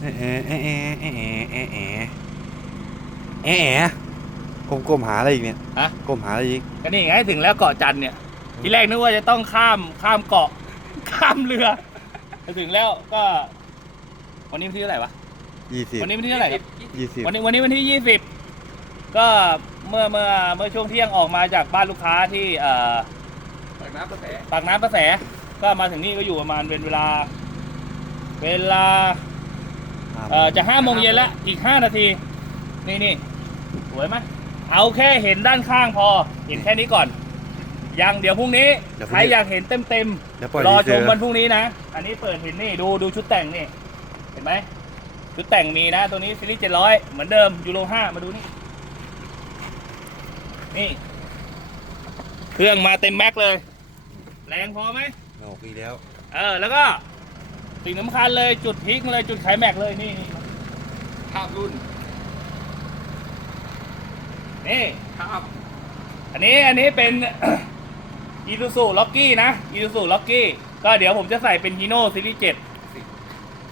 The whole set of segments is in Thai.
เอ๋เอ๋เอ๋เอ๋เอ๋เอ๋เอ๋ก้มก้มหาอะไรอีกเนี่ยอะก้มหาอะไรอีก ก็นี่ไงถึงแล้วเกาะจันเนี่ย ทีแรกนึกว่าจะต้องข้ามข้ามเกาะ ข้ามเรือไปถึงแล้วก็ วันนี้วันที่เท่าไหร่วะยี่สิบวันนี้วันที่เท่าไหร่ยี่สิบวันนี้วันนี้วันที่ยี่สิบก็เมื่อเมื่อเมื่อช่วงเที่ยงออกมาจากบ้านลูกค้าที่เออปากน้ำกระแสปากน้ำประแส ก็มาถึงนี่ก็อยู่ประมาณเป็นเวลา เวลา เอ่อจะห้าโมงเย็นละอีกห้านาที นี่นี่สวยไหมเอาแค่เห็นด้านข้างพอ เห็นแค่นี้ก่อน ยังเดี๋ยวพรุ่งนี้ใครอยากเห็นเต็มเต็มๆเดี๋ยวปล่อยรอทีชเซอมร์วันพรุ่งนี้นะ อันนี้เปิดเห็นนี่ดูดูชุดแต่งนี่ เห็นไหมชุดแต่งมีนะ ตัวนี้ซีรีส์เจ็ดร้อยเหมือนเดิมยูโรห้ามาดูนี่ นี่ เครื่องมาเต็มแม็กเลย แรงพอไหมออกอีกแล้ว เออ แล้วก็ สิ่งสำคัญเลยจุดพลิกเลยจุดไขแม็กเลยนี่นี่ภาพรุ่น นี่ภาพอันนี้อันนี้เป็นอีซูซูล็อกกี้นะอีซูซูล็อกกี้ก็เดี๋ยวผมจะใส่เป็นฮีโน่ซีรีส์เจ็ดสิบ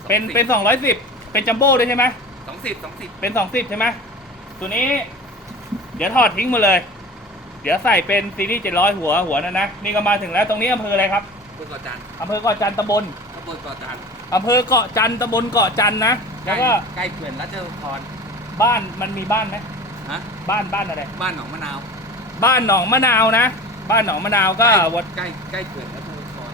เป็นเป็นสองร้อยสิบเป็นจัมโบ้ด้วยใช่ไหมสองสิบสองสิบเป็นสองสิบใช่ไหมตัวนี้ เดี๋ยวถอดทิ้งหมาเลย เดี๋ยวใส่เป็นซีรีส์เจ็ดร้อยหัวหัวนั่นนะนี่ก็มาถึงแล้วตรงนี้อำเภออะไรครับบนเกาะจันทร์อำเภอเกาะจันทร์ตำบลตำ บลเกาะจันทร์อำเภอเกาะจันทร์ตำบลเกาะจันทร์นะใกล้แล้วก็ใกล้เขื่อนรัชพรบ้านมันมีบ้านไหมฮะบ้านบ้านอะไร บ้านหนองมะนาวบ้านหนองมะนาวนะ บ้านหนองมะนาวก็ใล้วัดใกล้ใกล้เขื่อนรัชพร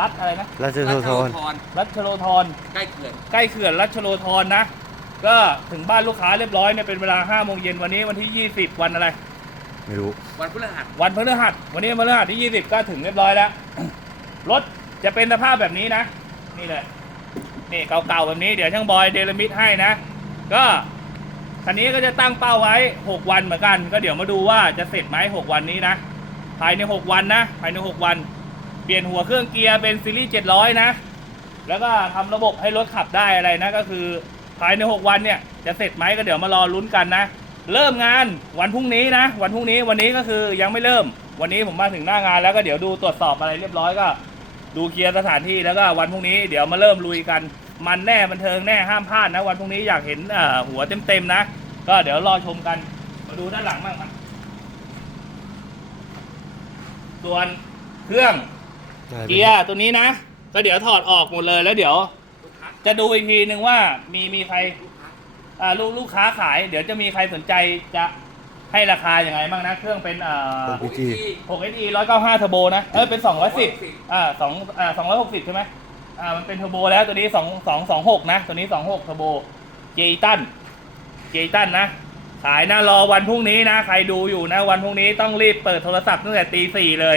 รัฐอะไรนะราชโทษรพรรัชโลธรใกล้เขื่อนใกล้เขื่อนรัชโลธรนะ ก็ถึงบ้านลูกค้าเรียบร้อยเนี่ยเป็นเวลา5โมงเย็นวันนี้วันที่ 20 วันอะไร ไม่รู้ วันพฤหัสวันพฤหัสวันนี้วันพฤหัสที่ 20 ก็ถึงเรียบร้อยแล้ว รถ จะเป็นสภาพแบบนี้นะ นี่เลยนี่เก่าๆแบบนี้เดี๋ยวช่างบอยเดลมิดให้นะ ก็คันนี้ก็จะตั้งเป้าไว้ 6 วันเหมือนกัน ก็เดี๋ยวมาดูว่าจะเสร็จไหม6วันนี้นะ ภายใน 6 วันนะ ภายใน 6 วัน เปลี่ยนหัวเครื่องเกียร์เป็นซีรีส์700 นะ แล้วก็ทำระบบให้รถขับได้อะไรนะก็คือ ภายใน 6 วันเนี่ยจะเสร็จไหมก็เดี๋ยวมารอลุ้นกันนะ เริ่มงานวันพรุ่งนี้นะ วันพรุ่งนี้วันนี้ก็คือยังไม่เริ่ม วันนี้ผมมาถึงหน้างานแล้วก็เดี๋ยวดูตรวจสอบอะไรเรียบร้อยก็ ดูเคลียร์สถานที่แล้วก็วันพรุ่งนี้เดี๋ยวมาเริ่มลุยกัน มันแน่บันเทิงแน่ห้ามพลาดนะ วันพรุ่งนี้อยากเห็นเอ่อหัวเต็มๆนะ ก็เดี๋ยวรอชมกันมาดูด้านหลังบ้างมาส่วนเครื่องได้ไหมเกียร์ตัวนี้นะก็เดี๋ยวถอดออกหมดเลยแล้วเดี๋ยวลูกค้าจะดูอีกทีนึงว่ามีมีใครลูกค้าอ่าลูกลูกค้าขาย เดี๋ยวจะมีใครสนใจจะ ให้ราคาอย่างไรบ้างนะ เครื่องเป็นอ่าโอ้โห6 SE 195เทอร์โบนะ เออเป็น 210อ่า2อ่า260 ใช่ไหมอ่า มันเป็นเทอร์โบแล้วตัวนี้ 2 2 26 นะ ตัวนี้ 26เทอร์โบ เจตัน เจตันนะ ขายนะรอวันพรุ่งนี้นะ ใครดูอยู่นะ วันพรุ่งนี้ต้องรีบเปิดโทรศัพท์ตั้งแต่ตีสี่เลย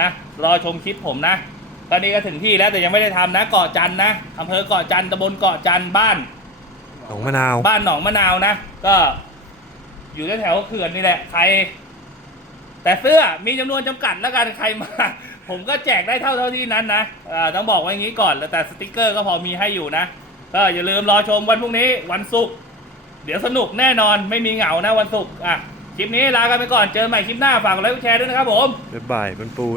นะ รอชมคลิปผมนะตอนนี้ก็ถึงที่แล้วแต่ยังไม่ได้ทำนะเกาะจันทร์นะอำเภอเกาะจันทร์ตำบลเกาะจันทร์บ้าน หนองมะนาว บ้านหนองมะนาวนะ ก็ อยู่แถวๆเขื่อนนี่แหละ ใคร แต่เสื้อมีจำนวนจำกัดแล้วกันใครมา ผมก็แจกได้เท่าเท่าที่นั้นนะต้องบอกไว้อย่างนี้ก่อนแต่สติกเกอร์ก็พอมีให้อยู่นะก็อย่าลืมรอชมวันพรุ่งนี้วันศุกร์เดี๋ยวสนุกแน่นอนไม่มีเหงานะวันศุกร์อะคลิปนี้ลากันไปก่อนเจอใหม่คลิปหน้าฝากกดไลค์กดแชร์ด้วยนะครับผมบ๊ายบายมันปู